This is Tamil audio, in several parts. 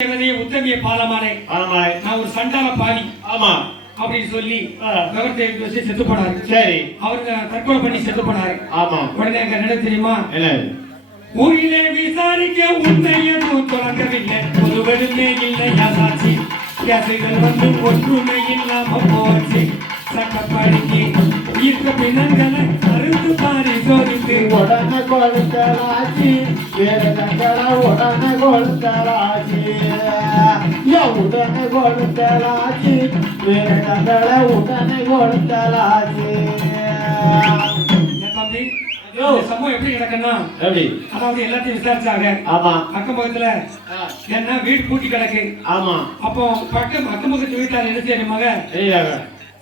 தேவதைய உத்தமிய பாலமானே ஆமாய் நான் ஒரு சண்டால பாவி. ஆமா. அப்படின்னு சொல்லி. விவரத்தை வச்சு செத்து போனாரு சரி. அவருங்க தற்கொலை பண்ணி செத்து போனாரு ஆமா. உடனே அங்க என்ன தெரியுமா? ஊரிலே விசாரிக்க உண்மை எதுவும் தொடங்கவில்லை. ஒருவருமே இல்லை யாதாச்சி கேசைகள் வந்து ஒற்றுமை இல்லாம போச்சு. சட்டப்படிக்கு ஈர்க்க பிணங்களை அறுந்து பரிசோதித்து உடனே கொடுத்தலாச்சி வேற தங்கள உடனே கொடுத்தலாச்சி யா உடனே கொடுத்தலாச்சி வேற தங்கள உடனே இந்த சம்பவம் எப்படி கிடக்குன்னா எப்படி? அதாவது எல்லாத்தையும் விசாரிச்சாங்க. ஆமா. அக்கம் பக்கத்துல என்ன வீடு பூட்டி கிடக்கு. ஆமா. அப்போ பக்கம் அக்கம் பக்கத்து வீட்டார் என்ன செய்ய மக சரியாக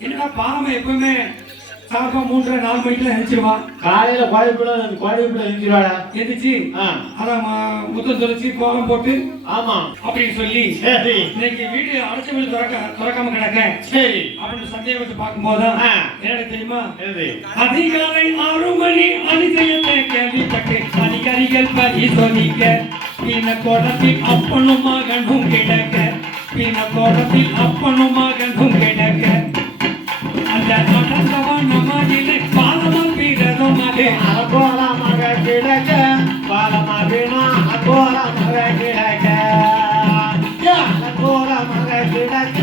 என்னடா பாமை எப்பவுமே சாப்பா மூன்றரை நாலு மணிக்கெல்லாம் எழுச்சிருவான் காலையில குழம்புல குழம்புல இருந்துருவாடா எந்திரிச்சு அதான் முத்தம் தொலைச்சி கோலம் போட்டு ஆமா. அப்படின்னு சொல்லி சரி. இன்னைக்கு வீடு அடைச்ச வீடு திறக்க திறக்காம கிடக்க சரி. அப்படின்னு சந்தேகத்தை பார்க்கும்போதுதான். என்ன தெரியுமா? அதிகாலை ஆறு மணி அதிசயத்தை கேள்விப்பட்டு அதிகாரிகள் பரிசோதிக்க பின்ன கோலத்தில் அப்பனும் மகனும் கிடக்க பின்ன கோலத்தில் அப்பனும் மகனும் கிடக்க. அந்த நடந்தவன் நம்மதிலே பாலமும் பீரதும் அது அகோரமாக கிடக்க பாலமாகினா அகோரமாக கிடக்க அகோரமாக கிடக்க.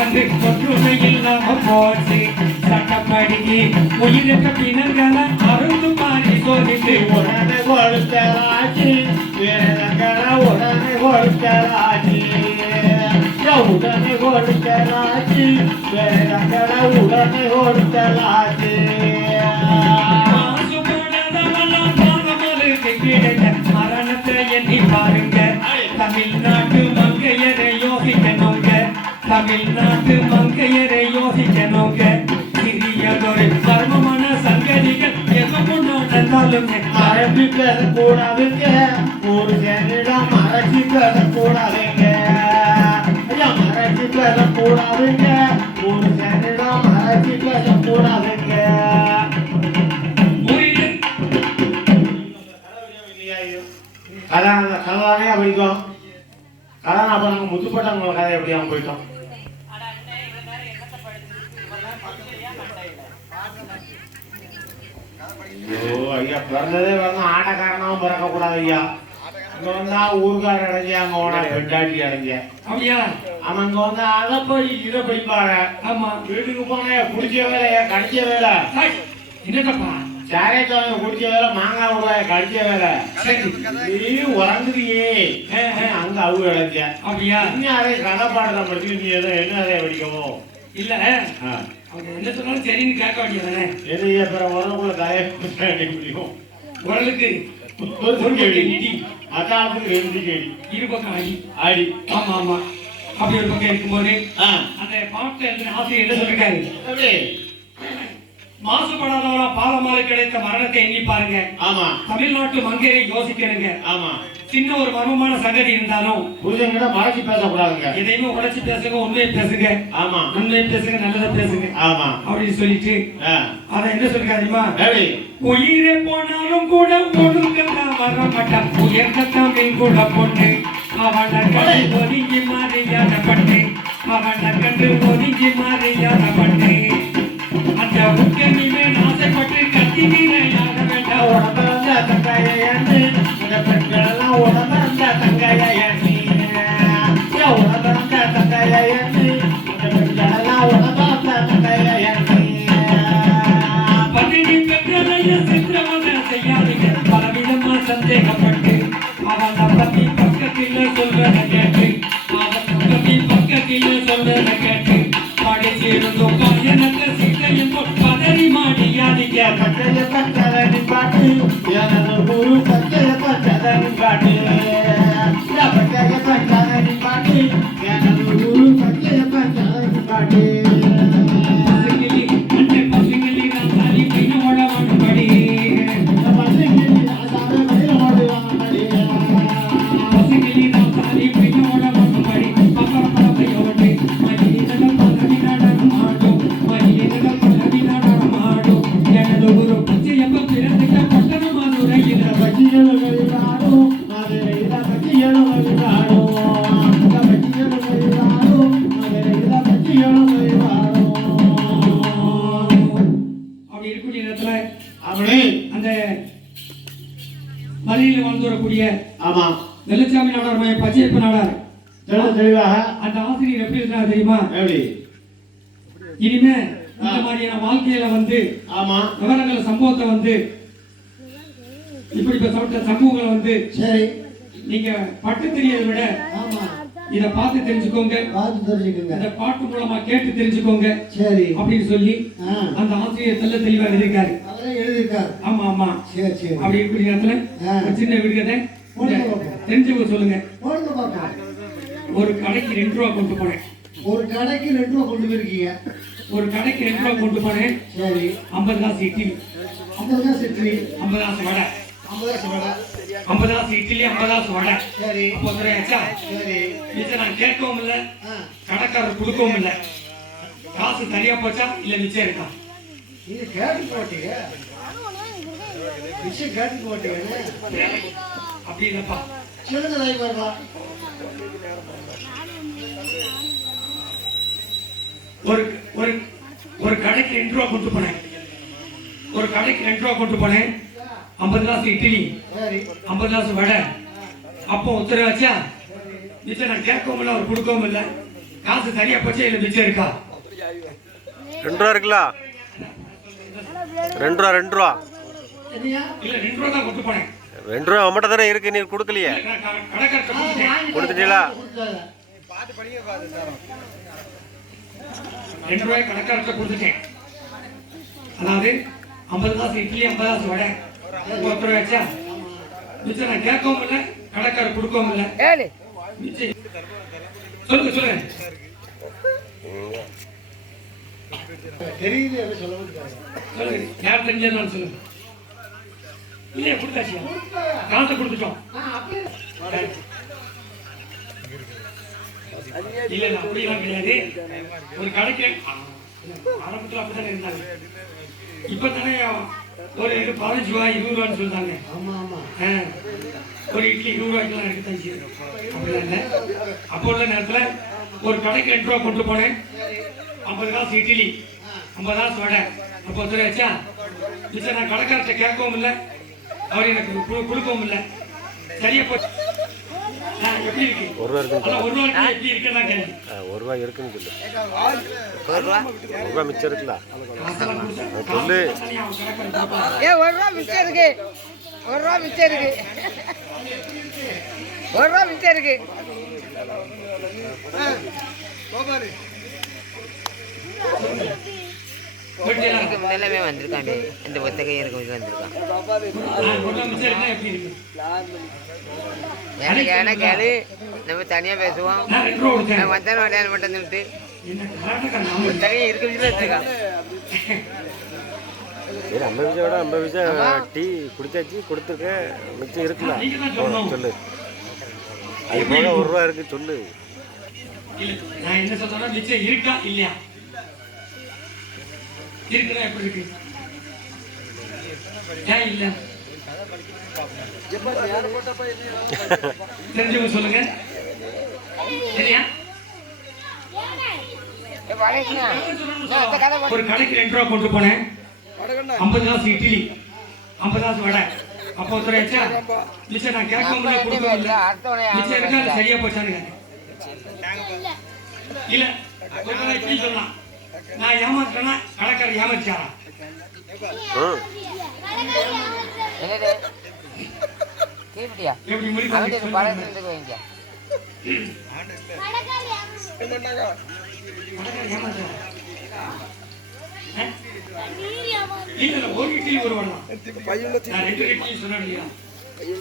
தேவைகள் வந்து ஒற்றுமை இல்லாம போச்சு சட்டப்படிக்கு உயிரற்ற பிணங்களை அருந்து மாறி சோதித்து. உடனே கொடுத்தலாச்சி உடனே கொடுத்தலாச்சி உடனே கொடுத்தலாச்சி உடனே கொடுத்தலாச்சி தமிழ்நாட்டு மங்கையரை யோசிக்க நோக்க. சிறியதொரு மர்மமான சங்கதிகள் எங்க முன்னோ நடந்தாலுங்க மறைச்சு பேசக்கூடாதுங்க ஒரு ஜனிடம் மறைச்சு கூடாதுங்க. ஐயா மறைச்சு கூடாதுங்க. ஒரு ஜனிடம் மறைச்சு கூடாதுங்க. ஊரில் கதான் கதானே படிக்கும் கதான் அப்ப நாங்க முத்துப்பட்டவங்க கதை எப்படி அவங்க போயிட்டோம். ஐயோ ஐயா பிறந்ததே ஆட்டக்காரனாவும் பிறக்கக்கூடாது ஐயா. இங்க வந்தா ஊருக்கார அடைஞ்ச அங்க ஓனா பெண்டாட்டி அடைஞ்ச அப்படியா அவன் இங்க வந்து அதை போய் இதை படிப்பாங்க ஆமா. வீட்டுக்கு போனா குடிச்ச வேலை கடிச்ச வேலை. ஹாய், என்னடப்பா சாரே குடிச்ச வேலை மாங்காய் விடுவாய கடிச்ச வேலை. நீ உறங்குறியே. அங்க அவு இழைஞ்ச அப்படியா? இன்னும் அதை கதை பாடத்தை படிச்சு நீ எதுவும் என்ன அதை படிக்கவோ? இல்ல. அவங்க என்ன சொன்னாலும் சரின்னு கேட்க வேண்டியதானே எது அப்புறம் கதையை படிக்க முடியும். உடலுக்கு ஒரு கேள்வி இடி. அதாவுக்கு ரெண்டு கேள்வி இரு பக்கம் அடி. ஆடி ஆமா ஆமா. அப்படி ஒரு பக்கம் இருக்கும்போது அந்த பாட்டுல எழுதின ஆசிரியர் என்ன சொல்லிருக்காரு? எப்படி மாசுபடாதவரா பாலமாலை கிடைத்த மரணத்தை எண்ணி பாருங்க. ஆமா. தமிழ்நாட்டு மங்கையை யோசிக்கணுங்க. ஆமா. சின்ன ஒரு மர்மமான சங்கதி இருந்தாலும் புருஷன்கிட்ட மறைச்சு பேசக்கூடாதுங்க. எதையுமே உடைச்சு பேசுங்க உண்மையை பேசுங்க. ஆமா. உண்மையை பேசுங்க நல்லதை பேசுங்க. ஆமா. அப்படின்னு சொல்லிட்டு. அதை என்ன எப்படி உயிரே போனாலும் கூட ஒழுங்கா வர மாட்டான். உயர்ந்த தமிழ் கூட பொண்ணு. அவனை கண்டு ஒதுங்கி மாறியான பண்ணு. அவனை கண்டு ஒதுங்கி மாறியான பண்ணு. அந்த உக்கனி மேல் ஆசைப்பட்டு கத்தி நீரையாக வேண்டாம். உடம்பிறந்த தங்கைய எண்ணி இந்த சந்தேகப்பட்டு அவனை பத்தி பக்கத்தில் சொல்றத கேட்டு அவன் பத்தி பக்கத்தில் சொல்றத கேட்டு படிச்சிருந்தோம் பயணத்தை சித்தையும் பதறி மாடியாதீங்க பச்சைய பச்சதனி பாட்டு பச்சதனி ஆமா. வெள்ளச்சாமி நாடார் மையம் பச்சையப்ப நாடார் தெளிவு தெளிவாக? அந்த ஆசிரியர் எப்படி இருந்தா தெரியுமா? எப்படி? இனிமே இந்த மாதிரியான வாழ்க்கையில வந்து ஆமா. விவரங்களை சம்பவத்தை வந்து இப்படிப்பட்ட சம்பவங்களை வந்து சரி. நீங்க பட்டு தெரியதை விட ஆமா. இத பார்த்து தெரிஞ்சுக்கோங்க. பார்த்து தெரிஞ்சுக்கோங்க. இந்த பாட்டு மூலமா கேட்டு தெரிஞ்சுக்கோங்க. சரி. அப்படின்னு சொல்லி அந்த ஆசிரியர் தெல்ல தெளிவா எழுதியிருக்காரு. அவரே எழுதியிருக்காரு. ஆமா ஆமா. சரி சரி. அப்படி இப்படி நேரத்துல சின்ன விடுகதை. தெரிஞ்சவங்க சொல்லுங்க. ஒரு கடைக்கு ரெண்டு ரூபா கொண்டு போனேன். ஒரு கடைக்கு ரெண்டு ரூபா கொண்டு போயிருக்கீங்க? ஒரு கடைக்கு ரெண்டு ரூபா கொண்டு போனேன். சரி. ஐம்பது காசு இட்லி. ஐம்பது காசு இட்லி. ஐம்பது காசு வடை. ஐம்பது காசு வடை. ஐம்பது காசு இட்லி ஐம்பது காசு வடை. சரி. அப்போ துறையாச்சா சரி. இதை நான் கேட்கவும் இல்லை. கடைக்காரர் கொடுக்கவும் இல்லை. காசு சரியா போச்சா? இல்ல மிச்சம் இருக்கா? நீங்க கேட்டு போட்டீங்க விஷயம் கேட்டு போட்டீங்க அப்படி இல்லப்பா சொல்லுங்க தலைவர்களா ஒரு ஒரு ஒரு கடைக்கு ரெண்டு ரூபா கொண்டு போனேன். ஒரு கடைக்கு ரெண்டு ரூபா கொண்டு போனேன். ஐம்பது காசு இட்லி சரி. ஐம்பது காசு வடை. அப்போ உத்தரவாச்சா மிச்சம் நான் கேட்கவும் இல்லை அவர் கொடுக்கவும் இல்லை. காசு சரியா போச்சா இல்லை மிச்சம் இருக்கா? ரெண்டு ரூபா இருக்குல்ல? ரெண்டு ரூபா ரெண்டு ரூபா. இல்ல ரெண்டு ரூபா தான் கொண்டு போனேன். ரெண்டு ரூபா அவன்கிட்ட தானே இருக்கு நீ கொடுக்கலையே. கொடுத்துட்டீங்களா? ரெண்டு ரூபாய் கொடுத்துட்டேன். அதாவது ஐம்பது காசு இட்லி ஐம்பது காசு வடை. வச்சா மிச்சம் நான் கேட்கவும் இல்லை கடைக்காரர் கொடுக்கவும் இல்லை. சொல்லுங்க சொல்லுங்க. தெரியுது சொல்லுங்க யார் தெரிஞ்சதுனாலும் சொல்லுங்க. இல்லையா கொடுத்தாச்சியா? காசை கொடுத்துட்டோம். இல்ல இல்ல அப்படிலாம் கிடையாது. ஒரு கடைக்கு ஆரம்பத்துல அப்படித்தானே இருந்தாங்க. இப்ப தானே ஒரு பதினஞ்சு ரூபாய் இருபது ரூபான்னு சொல்றாங்க. ஆமா ஆமா. ஒரு இட்லி இருபது ரூபாய்க்குலாம் எடுத்து தச்சு அப்படிலாம் இல்லை. அப்போ உள்ள நேரத்துல ஒரு கடைக்கு ரெண்டு ரூபா கொண்டு போனேன். ஐம்பது காசு இட்லி ஐம்பது காசு வடை. அப்போ ஒருத்தர் வச்சா மிச்சம் நான் கடைக்காரர்கிட்ட கேட்கவும் இல்லை. அவர் எனக்கு கு- கொடுக்கவும் இல்லை. சரியா போச்சு. ஆ, எப்படி இருக்கு? ஒரு ரூபா எப்படி இருக்குன்னா கேள்வி ஒரு ரூபா இருக்குன்னு சொல்லு. ஒரு ரூபா? மிச்சம் இருக்குல்ல சொல்லு. ஏ ஒரு ரூபா மிச்சம் இருக்கு. ஒரு ரூபா மிச்சம் இருக்கு. ஒரு ரூபா மிச்சம் இருக்கு? இதுக்கு முன்னெல்லாமே வந்திருக்காங்க இந்த ஒத்தகை இருக்கும் வந்திருக்கான் எனக்கு எனக்கு கேளு. நம்ம தனியா பேசுவோம். நான் வந்தாலும் விளையாட மட்டும் நிறுத்து என்ன கர்நாடகா நாம ஒத்தகை இருக்குன்னு வச்சிருக்கான் சரி ஐம்பது பைசா விட ஐம்பது பைசா டீ குடிச்சாச்சு கொடுத்துருக்க மிச்சம் சொல்லணும். சொல்லு. அது போக ஒரு ரூபா இருக்கு சொல்லு. நான் என்ன சொல்றேன்னா மிச்சம் இருக்கா இல்லையா? இருக்குன்னா எப்படி இருக்கு? ஏன் இல்ல? தெரிஞ்சவங்க சொல்லுங்க. சரியா? ஒரு கடைக்கு ரெண்டு ரூபா கொண்டு போனேன். ஐம்பது காசு இட்லி ஐம்பது காசு வடை. அப்போ ஒருத்தர் ஆச்சா மிச்சம் நான் கேட்க முடியல கொடுக்க மிச்சம் இருக்கா சரியா போச்சான்னு இல்ல இட்லி சொல்லலாம் நான் ஏமாத்துறேன்னா கடைக்காரர் ஏமாச்சாரா எப்படி இல்ல ஒரு. நான் ரெண்டு சொன்னேன் இல்லையா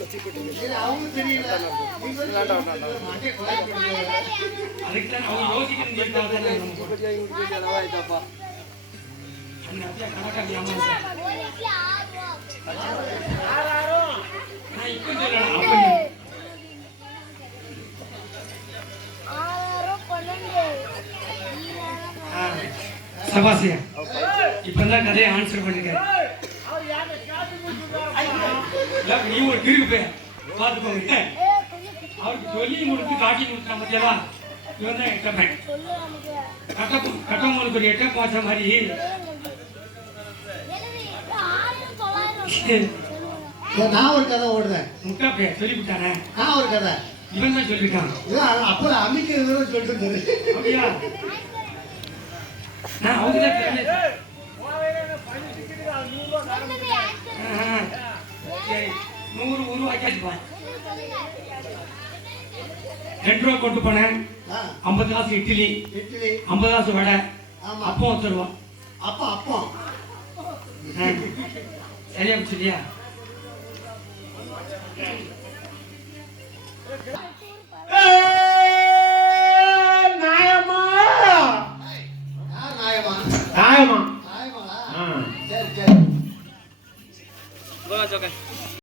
இது அவங்க தெரியல நீங்க வந்து அப்படியே கொலை பண்ணுங்க. அதுக்கு தான் அவங்க யோசிக்கணும் அந்த அப்படியே கடைக்காரர் ஏமாத்துறாரா நான் இப்போ சொல்லலாம் அப்ப சொல்லு. ஆ, சபாசியா இப்பதான் கதையை ஆன்சர் பண்ணிருக்காரு இல்ல, நீ ஒரு கிருக்கு பார்த்துக்கோங்க. அவருக்கு சொல்லி முடிச்சு காட்டி முடிச்சா மத்தியவா இவன் தான் எட்டப்பேன் கட்ட கட்டவங்களுக்கு ஒரு எட்ட போச்ச மாதிரி? நான் ஒரு கதை ஓடுறேன். முட்டா பைய சொல்லிவிட்டானே? நான் ஒரு கதை. இவன் தான் சொல்லிட்டான். அப்போ அமைக்கிறது சொல்லிட்டு இருந்தாரு அப்படியா? நான் அவங்க தான். சரி நூறு உருவாக்கிப்பா ரெண்டு ரூபா கொண்டு போனேன். ஐம்பது காசு இட்லி. இட்லி. ஐம்பது காசு வடை. அப்பம் வச்சுருவான் அப்போ அப்போ சரியா சொல்லியா 跟。